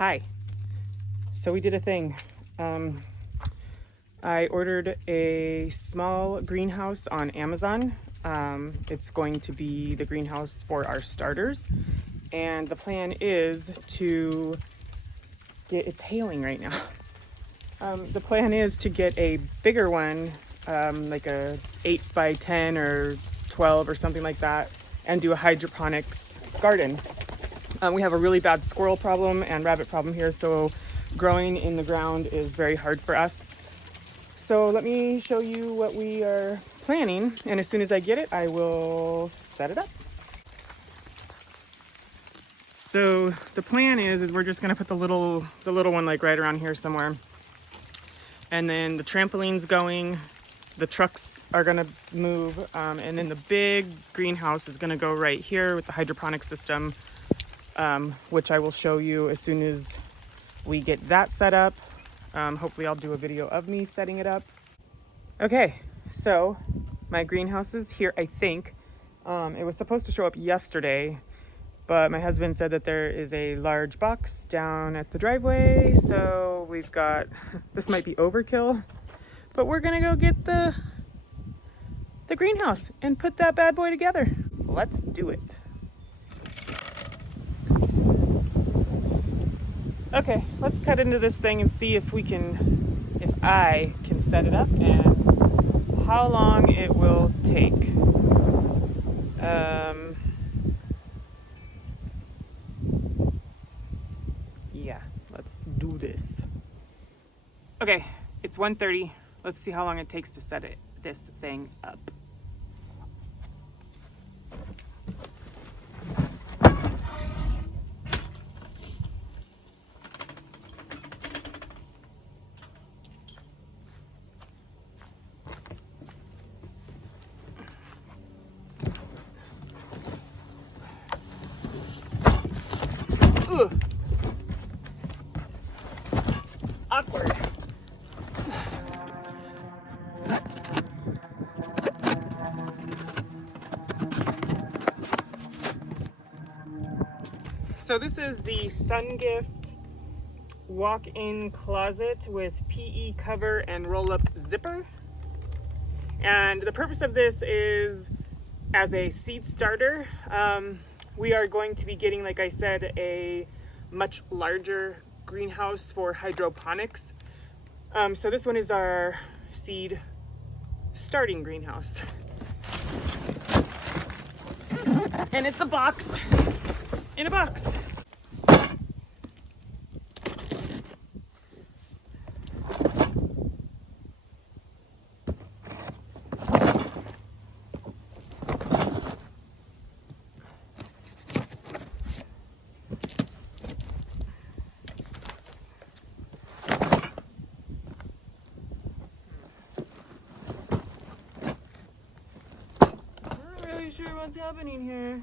Hi. So we did a thing. I ordered a small greenhouse on Amazon. It's going to be the greenhouse for our starters. And the plan is to get, it's hailing right now. The plan is to get a bigger one, like a 8 by 10 or 12 or something like that, and do a hydroponics garden. We have a really bad squirrel problem and rabbit problem here, so growing in the ground is very hard for us. So let me show you what we are planning, and as soon as I get it, I will set it up. So the plan is we're just gonna put the little one like right around here somewhere, and then the trampoline's going, the trucks are gonna move, and then the big greenhouse is gonna go right here with the hydroponic system, which I will show you as soon as we get that set up. Hopefully I'll do a video of me setting it up. Okay, so my greenhouse is here, I think. It was supposed to show up yesterday, but my husband said that there is a large box down at the driveway, so we've got, this might be overkill, but we're gonna go get the greenhouse and put that bad boy together. Let's do it. Okay, let's cut into this thing and see if I can set it up and how long it will take. Yeah, let's do this. Okay, it's 1:30. Let's see how long it takes to set this thing up. Ugh. Awkward. So this is the Sungift walk-in closet with PE cover and roll-up zipper. And the purpose of this is as a seed starter. We are going to be getting, like I said, a much larger greenhouse for hydroponics. So this one is our seed starting greenhouse. And it's a box in a box. Not really sure what's happening here.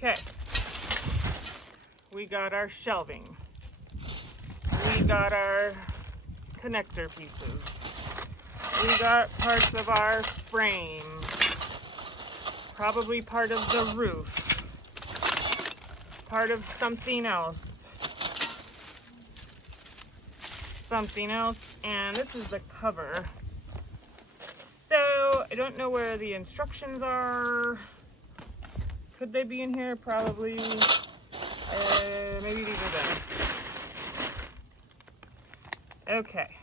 Okay, we got our shelving, we got our connector pieces, we got parts of our frame, probably part of the roof, part of something else, and this is the cover. So I don't know where the instructions are. Could they be in here? Probably. Maybe these are them. Okay.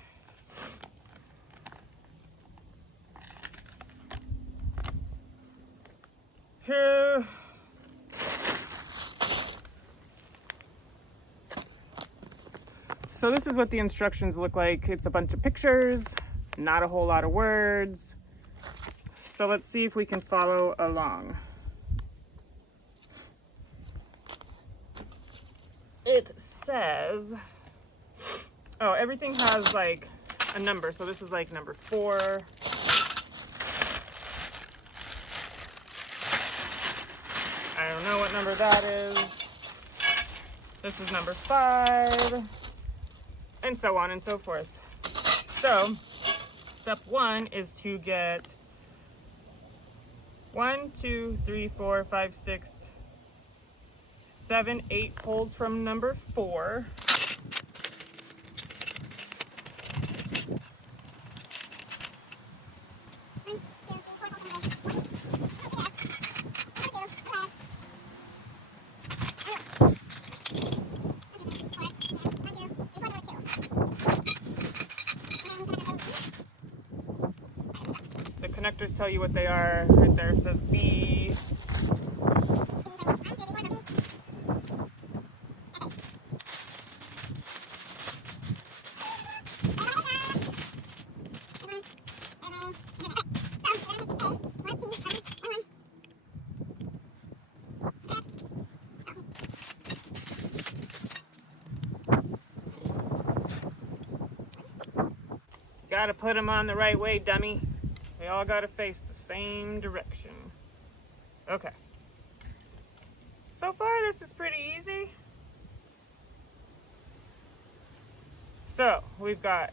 Here. So this is what the instructions look like. It's a bunch of pictures, not a whole lot of words. So let's see if we can follow along. It says, oh, everything has like a number. So this is like number 4. I don't know what number that is. This is number 5, and so on and so forth. So, step 1 is to get 1, 2, 3, 4, 5, 6, 7, 8 holes from number 4. The connectors tell you what they are. Right there it says B. Gotta put them on the right way, dummy. They all gotta face the same direction. Okay. So far, this is pretty easy. So, we've got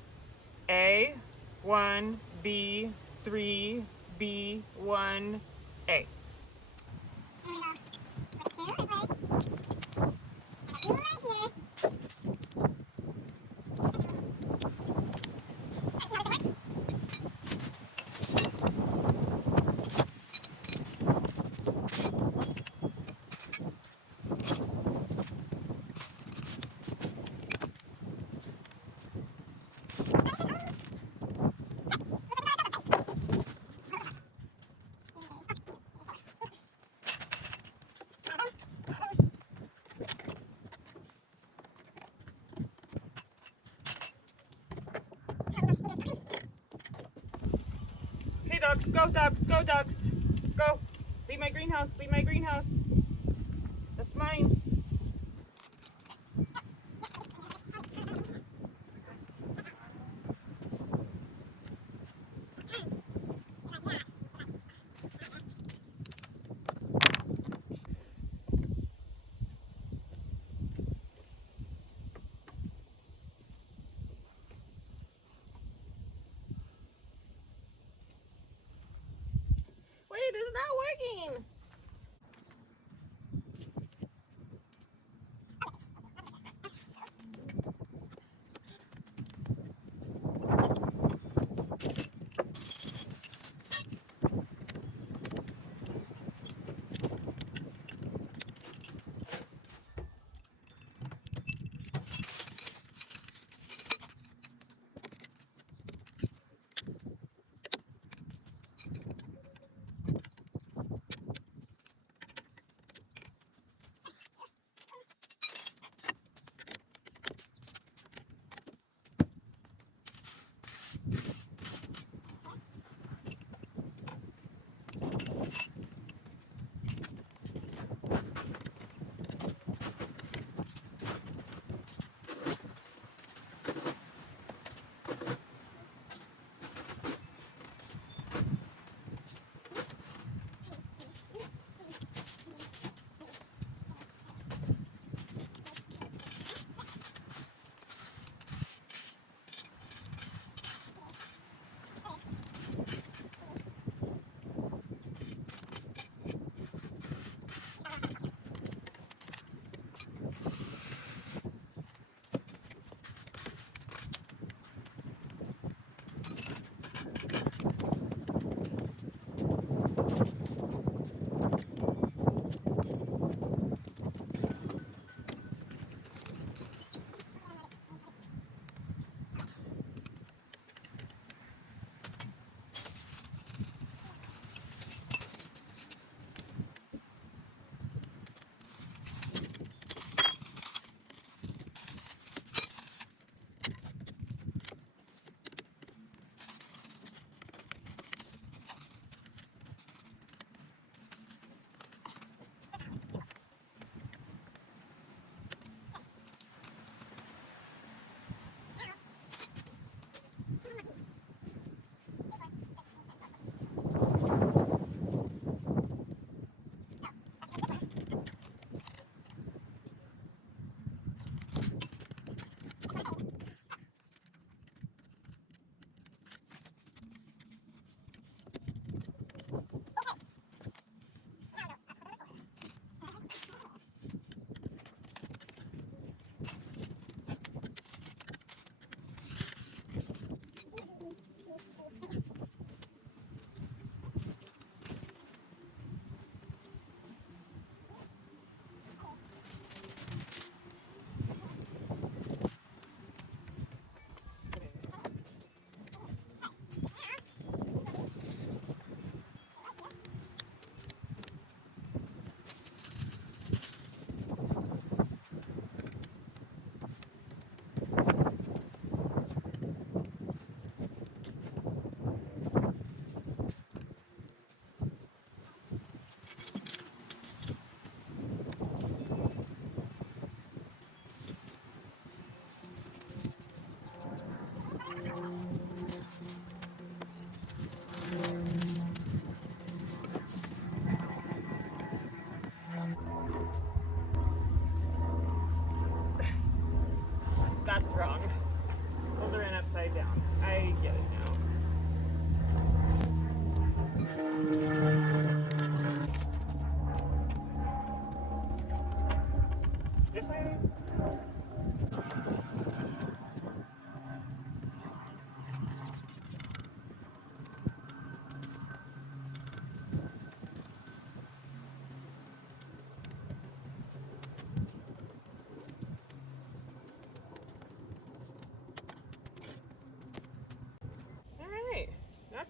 A, 1, B, 3, B, 1, A. Okay, dogs, go, dogs, go, dogs. Go. Leave my greenhouse, leave my greenhouse. That's mine. Wait, it's not working.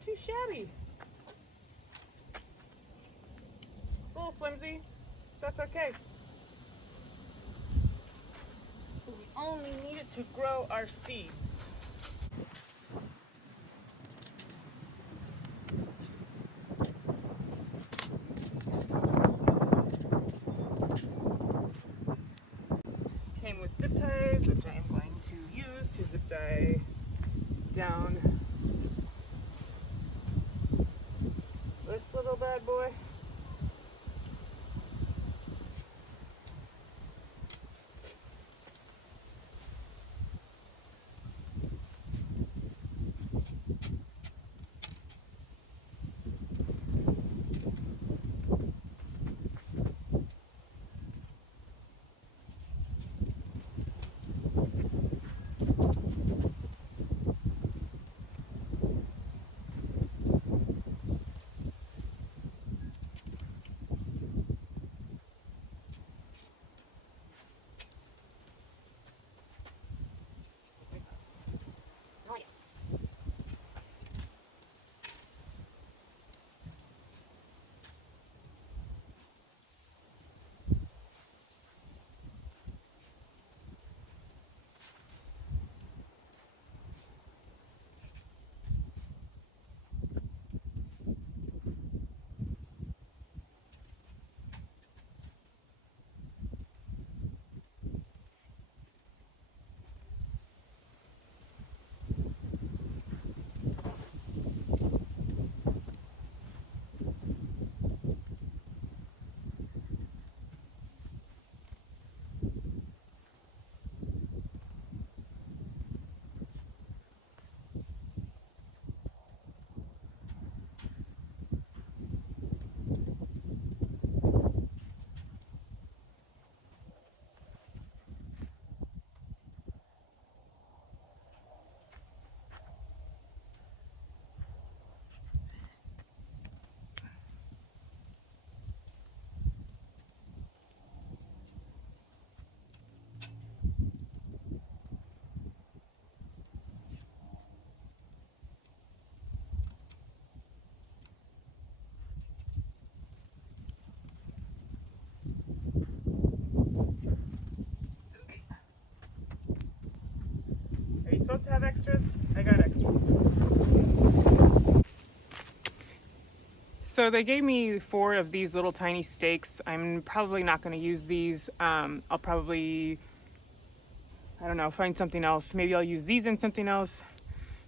too shabby. It's a little flimsy. That's okay. We only need it to grow our seeds. Came with zip ties, which I am going to use to zip tie down this little bad boy. Are you supposed to have extras? I got extras. So they gave me 4 of these little tiny stakes. I'm probably not going to use these. I'll probably, I don't know, find something else. Maybe I'll use these in something else,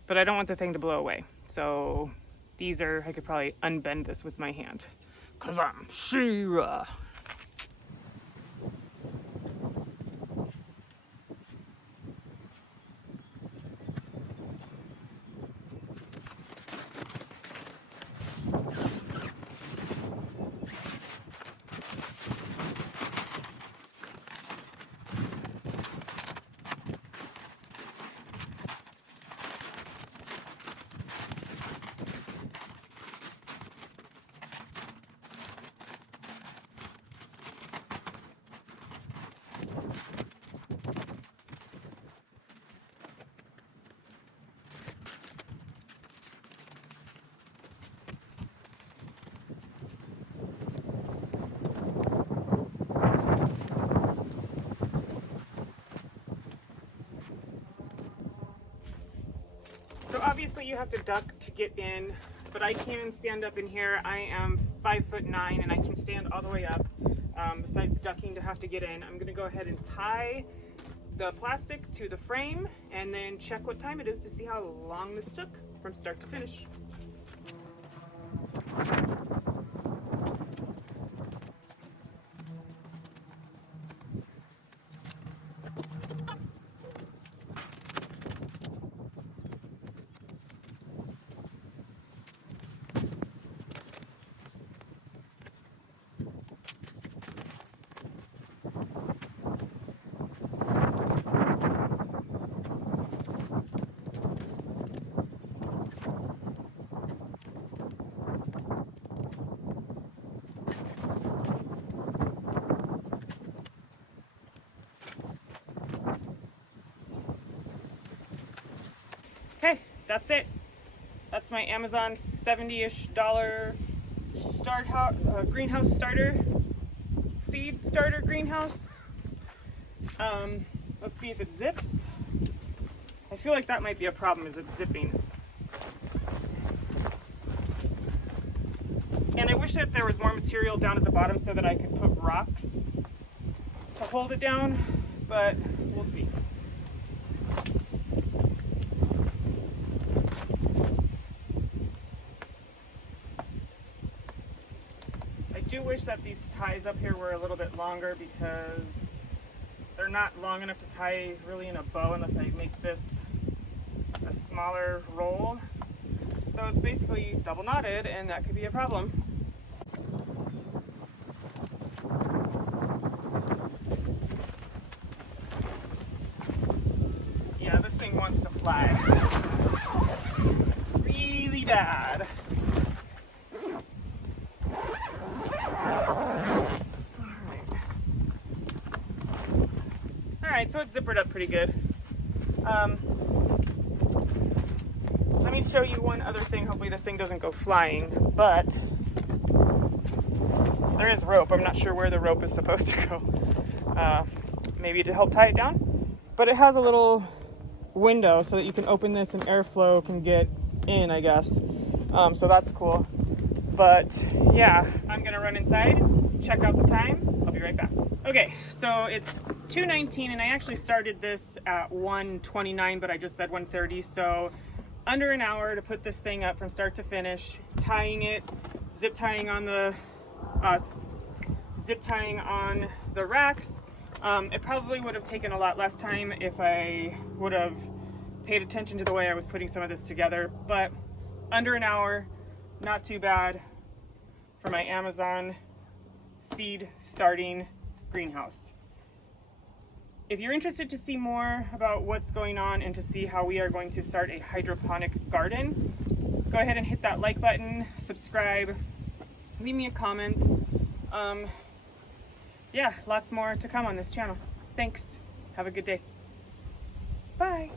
but I don't want the thing to blow away. So these are, I could probably unbend this with my hand, 'cause I'm She-Ra. So obviously you have to duck to get in, but I can stand up in here. I am 5'9" and I can stand all the way up. Besides ducking to have to get in, I'm gonna go ahead and tie the plastic to the frame and then check what time it is to see how long this took from start to finish. Okay, that's it. That's that's my Amazon $70-ish greenhouse starter, seed starter greenhouse. Let's see if it zips. I feel like that might be a problem, is it zipping. And I wish that there was more material down at the bottom so that I could put rocks to hold it down, but we'll see. I do wish that these ties up here were a little bit longer because they're not long enough to tie really in a bow unless I make this a smaller roll. So it's basically double knotted, and that could be a problem. Yeah, this thing wants to fly really bad. Alright, so it's zippered up pretty good. Let me show you one other thing. Hopefully this thing doesn't go flying, but there is rope. I'm not sure where the rope is supposed to go. Maybe to help tie it down, but it has a little window so that you can open this and airflow can get in, I guess. So that's cool. But yeah, I'm gonna run inside, check out the time. I'll be right back. Okay, so it's 2:19 and I actually started this at 1:29, but I just said 1:30, so under an hour to put this thing up from start to finish, tying it, zip tying on the racks. It probably would have taken a lot less time if I would have paid attention to the way I was putting some of this together, but under an hour, not too bad for my Amazon seed starting greenhouse. If you're interested to see more about what's going on and to see how we are going to start a hydroponic garden, go ahead and hit that like button, subscribe, leave me a comment. Yeah, lots more to come on this channel. Thanks. Have a good day. Bye.